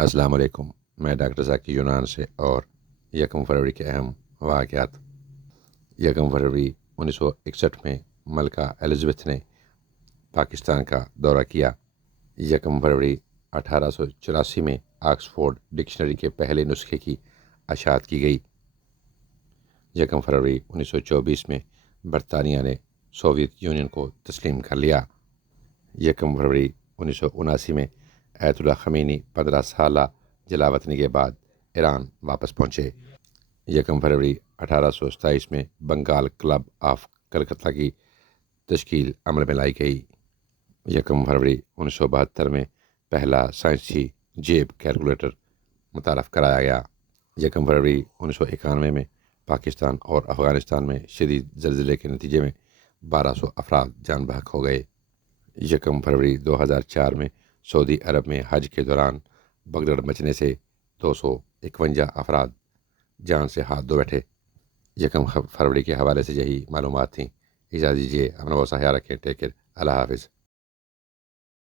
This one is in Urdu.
السلام علیکم، میں ڈاکٹر ذاکر یونان سے اور یکم فروری کے اہم واقعات۔ یکم فروری 1961 میں ملکہ الزبتھ نے پاکستان کا دورہ کیا۔ یکم فروری 1884 میں آکسفورڈ ڈکشنری کے پہلے نسخے کی اشاعت کی گئی۔ یکم فروری 1924 میں برطانیہ نے سوویت یونین کو تسلیم کر لیا۔ یکم فروری 1979 میں آیت اللہ خمینی 15 سالہ جلاوطنی کے بعد ایران واپس پہنچے۔ یکم فروری 1827 میں بنگال کلب آف کلکتہ کی تشکیل عمل میں لائی گئی۔ یکم فروری 1972 میں پہلا سائنسی جیب کیلکولیٹر متعارف کرایا گیا۔ یکم فروری 1991 میں پاکستان اور افغانستان میں شدید زلزلے کے نتیجے میں 1200 افراد جان بحق ہو گئے۔ یکم فروری 2004 میں سعودی عرب میں حج کے دوران بگدڑ مچنے سے 251 افراد جان سے ہاتھ دھو بیٹھے۔ یکم فروری کے حوالے سے یہی معلومات تھیں۔ اجازت دیجیے، اپنا بہت سا خیال رکھیں۔ ٹیک کیئر، اللہ حافظ۔